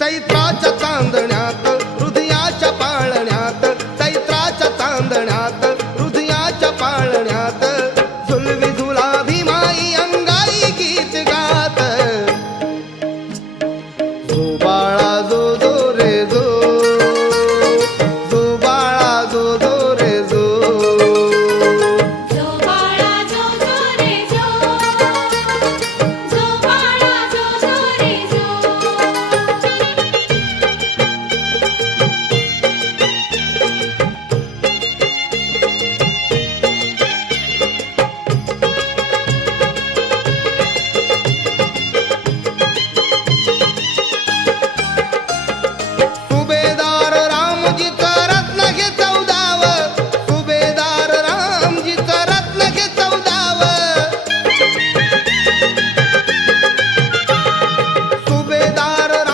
चैत्राच्या चांदण्यात हृदयाच्या पाळण्यात, चैत्राच्या चांदण्यात हृदयाच्या पाळण्यात, झुलवी झुलाभी माई अंगाई गीत गात. झोबा